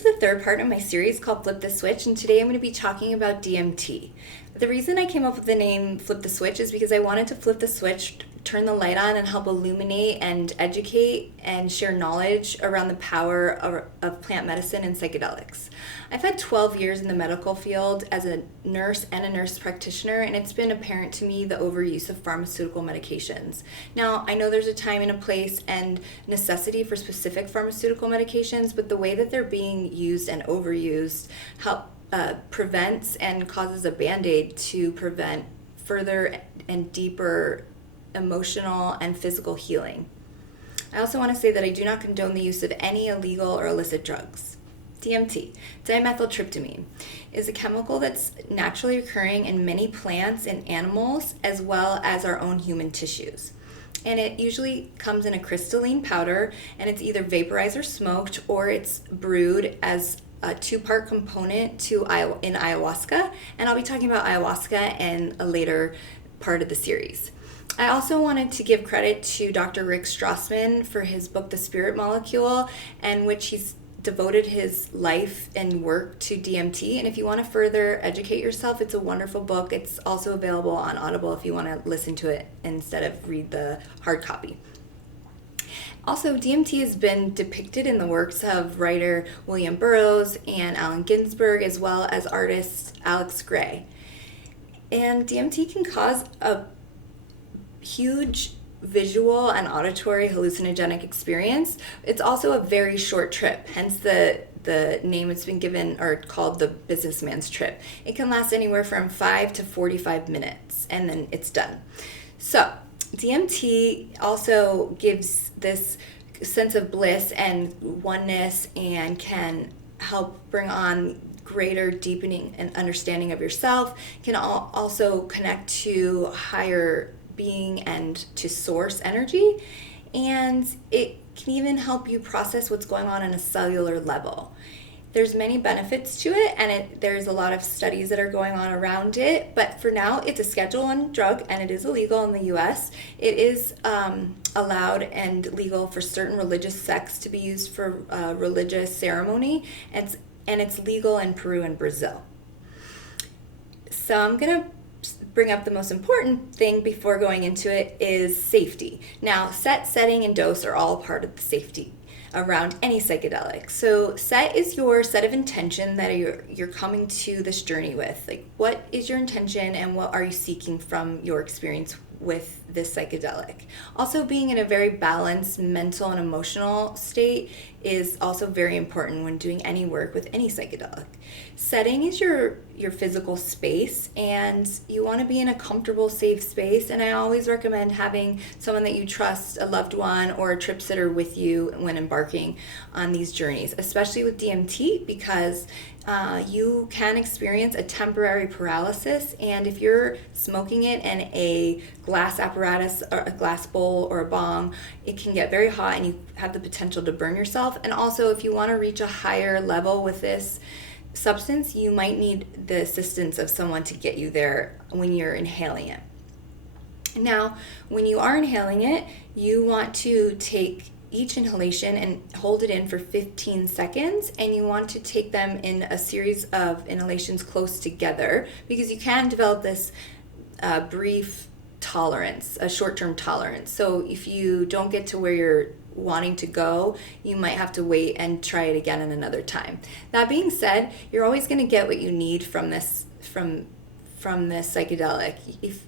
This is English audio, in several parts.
This is the third part of my series called Flip the Switch, and today I'm going to be talking about DMT. The reason I came up with the name Flip the Switch is because I wanted to flip the switch, turn the light on, and help illuminate and educate and share knowledge around the power of plant medicine and psychedelics. I've had 12 years in the medical field as a nurse and a nurse practitioner, and it's been apparent to me the overuse of pharmaceutical medications. Now, I know there's a time and a place and necessity for specific pharmaceutical medications, but the way that they're being used and overused prevents and causes a band-aid to prevent further and deeper emotional and physical healing. I also want to say that I do not condone the use of any illegal or illicit drugs. DMT, dimethyltriptamine, is a chemical that's naturally occurring in many plants and animals as well as our own human tissues. And it usually comes in a crystalline powder, and it's either vaporized or smoked, or it's brewed as a two-part component in ayahuasca, and I'll be talking about ayahuasca in a later part of the series. I also wanted to give credit to Dr. Rick Strassman for his book, The Spirit Molecule, in which he's devoted his life and work to DMT. And if you want to further educate yourself, it's a wonderful book. It's also available on Audible if you want to listen to it instead of read the hard copy. Also, DMT has been depicted in the works of writer William Burroughs and Allen Ginsberg, as well as artist Alex Grey. And DMT can cause a huge visual and auditory hallucinogenic experience. It's also a very short trip, hence the name it's been given or called the businessman's trip. It can last anywhere from 5 to 45 minutes, and then it's done. So, DMT also gives this sense of bliss and oneness and can help bring on greater deepening and understanding of yourself, can also connect to higher being and to source energy, and it can even help you process what's going on a cellular level. There's many benefits to it, and there's a lot of studies that are going on around it, but for now it's a Schedule I drug, and it is illegal in the US. It is allowed and legal for certain religious sects to be used for religious ceremony, and it's legal in Peru and Brazil. So I'm going to bring up the most important thing before going into it is safety. Now, setting, and dose are all part of the safety around any psychedelic. So set is your set of intention that you're coming to this journey with. Like, what is your intention and what are you seeking from your experience with this psychedelic? Also, being in a very balanced mental and emotional state is also very important when doing any work with any psychedelic. Setting is your physical space, and you want to be in a comfortable, safe space, and I always recommend having someone that you trust, a loved one or a trip sitter with you when embarking on these journeys, especially with DMT, because you can experience a temporary paralysis, and if you're smoking it in a glass apparatus or a glass bowl or a bong, it can get very hot and you have the potential to burn yourself. And also, if you want to reach a higher level with this substance, you might need the assistance of someone to get you there when you're inhaling it. Now, when you are inhaling it, you want to take each inhalation and hold it in for 15 seconds, and you want to take them in a series of inhalations close together, because you can develop this brief tolerance, a short-term tolerance. So if you don't get to where you're wanting to go, you might have to wait and try it again in another time. That being said, you're always going to get what you need from this psychedelic. If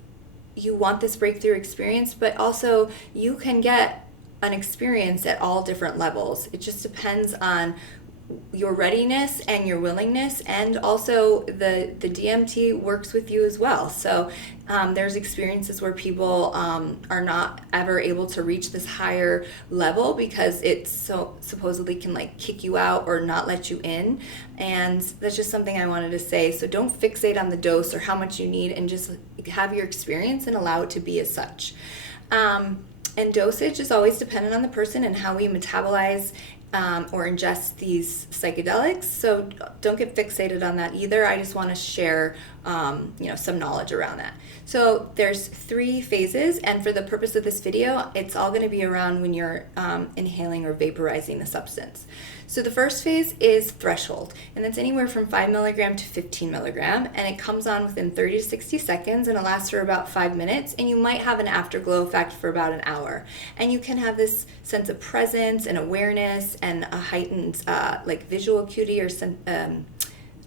you want this breakthrough experience, but also you can get an experience at all different levels. It just depends on your readiness and your willingness, and also the DMT works with you as well. So there's experiences where people are not ever able to reach this higher level because it so supposedly can like kick you out or not let you in, and that's just something I wanted to say. So don't fixate on the dose or how much you need, and just have your experience and allow it to be as such. And dosage is always dependent on the person and how we metabolize or ingest these psychedelics. So don't get fixated on that either. I just want to share some knowledge around that. So there's 3 phases, and for the purpose of this video, it's all going to be around when you're inhaling or vaporizing the substance. So the first phase is threshold, and that's anywhere from 5 milligram to 15 milligram, and it comes on within 30 to 60 seconds, and it lasts for about 5 minutes, and you might have an afterglow effect for about an hour. And you can have this sense of presence and awareness and a heightened like visual acuity or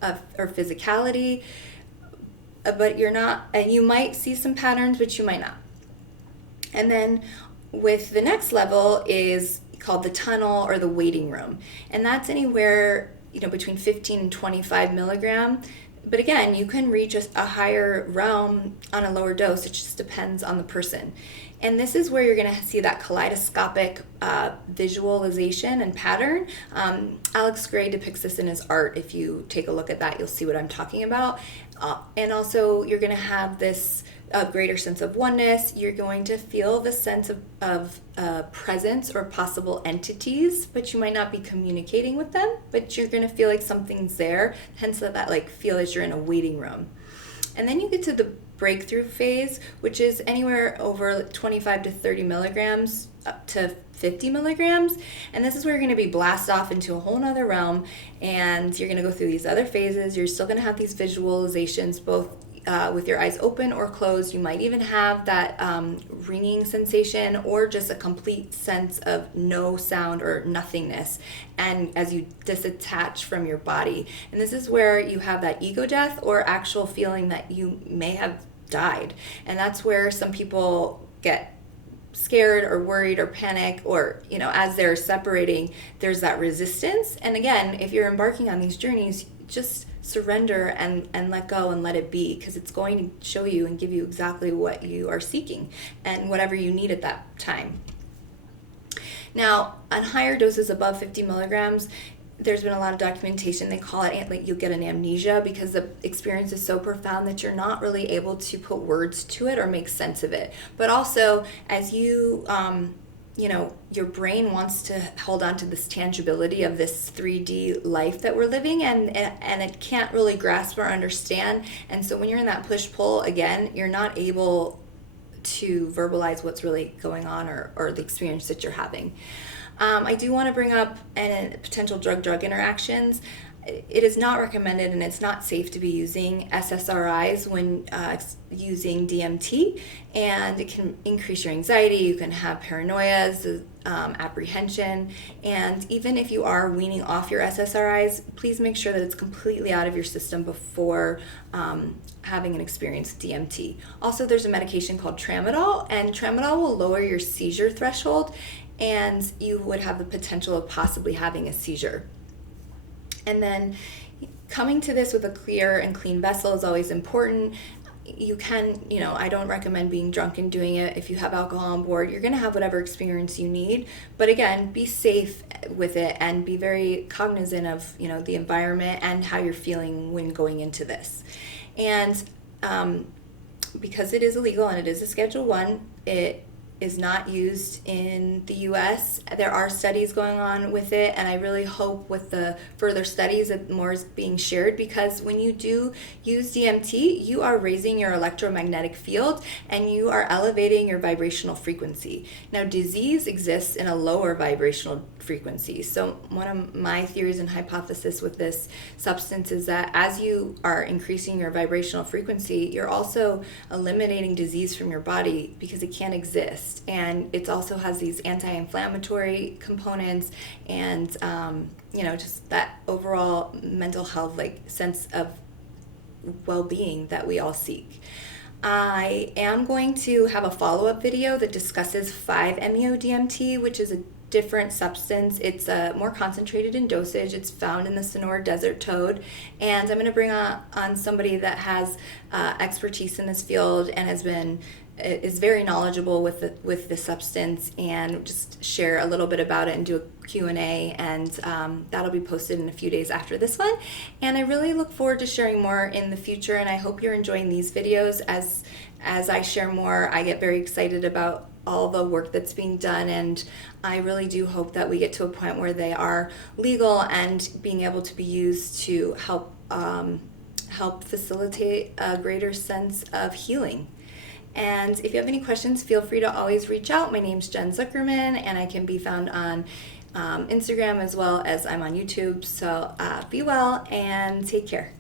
physicality, but you're not, and you might see some patterns, but you might not. And then with the next level is called the tunnel or the waiting room, and that's anywhere between 15 and 25 milligram. But again, you can reach a higher realm on a lower dose. It just depends on the person. And this is where you're going to see that kaleidoscopic visualization and pattern. Alex Gray depicts this in his art. If you take a look at that, you'll see what I'm talking about. And also, you're going to have this greater sense of oneness. You're going to feel the sense of presence or possible entities, but you might not be communicating with them, but you're going to feel like something's there, hence that like feel as you're in a waiting room. And then you get to the breakthrough phase, which is anywhere over 25 to 30 milligrams up to 50 milligrams. And this is where you're going to be blasted off into a whole nother realm, and you're going to go through these other phases. You're still going to have these visualizations, both with your eyes open or closed. You might even have that ringing sensation or just a complete sense of no sound or nothingness, and as you disattach from your body. And this is where you have that ego death or actual feeling that you may have died. And that's where some people get scared or worried or panic, or as they're separating, there's that resistance. And again, if you're embarking on these journeys, just surrender and let go and let it be, because it's going to show you and give you exactly what you are seeking and whatever you need at that time. Now, on higher doses above 50 milligrams, there's been a lot of documentation. They call it like you'll get an amnesia, because the experience is so profound that you're not really able to put words to it or make sense of it. But also, as you your brain wants to hold on to this tangibility of this 3D life that we're living, and it can't really grasp or understand. And so when you're in that push-pull, again, you're not able to verbalize what's really going on or the experience that you're having. I do want to bring up potential drug-drug interactions. It is not recommended and it's not safe to be using SSRIs when using DMT, and it can increase your anxiety. You can have paranoias, apprehension, and even if you are weaning off your SSRIs, please make sure that it's completely out of your system before having an experience with DMT. Also, there's a medication called tramadol, and tramadol will lower your seizure threshold, and you would have the potential of possibly having a seizure. And then coming to this with a clear and clean vessel is always important. You can, I don't recommend being drunk and doing it. If you have alcohol on board, you're going to have whatever experience you need. But again, be safe with it and be very cognizant of, the environment and how you're feeling when going into this. And because it is illegal and it is a Schedule I, it is not used in the US. There are studies going on with it, and I really hope with the further studies that more is being shared, because when you do use DMT, you are raising your electromagnetic field and you are elevating your vibrational frequency. Now, disease exists in a lower vibrational frequency. So one of my theories and hypothesis with this substance is that as you are increasing your vibrational frequency, you're also eliminating disease from your body, because it can't exist. And it also has these anti-inflammatory components and just that overall mental health sense of well-being that we all seek. I am going to have a follow-up video that discusses 5-MeO-DMT, which is a different substance. It's more concentrated in dosage. It's found in the Sonora desert toad, and I'm going to bring on somebody that has expertise in this field and is very knowledgeable with the substance, and just share a little bit about it and do a Q&A, and that'll be posted in a few days after this one. And I really look forward to sharing more in the future, and I hope you're enjoying these videos. As I share more, I get very excited about all the work that's being done, and I really do hope that we get to a point where they are legal and being able to be used to help facilitate a greater sense of healing. And if you have any questions, feel free to always reach out. My name's Jen Zuckerman, and I can be found on Instagram, as well as I'm on YouTube. So be well and take care.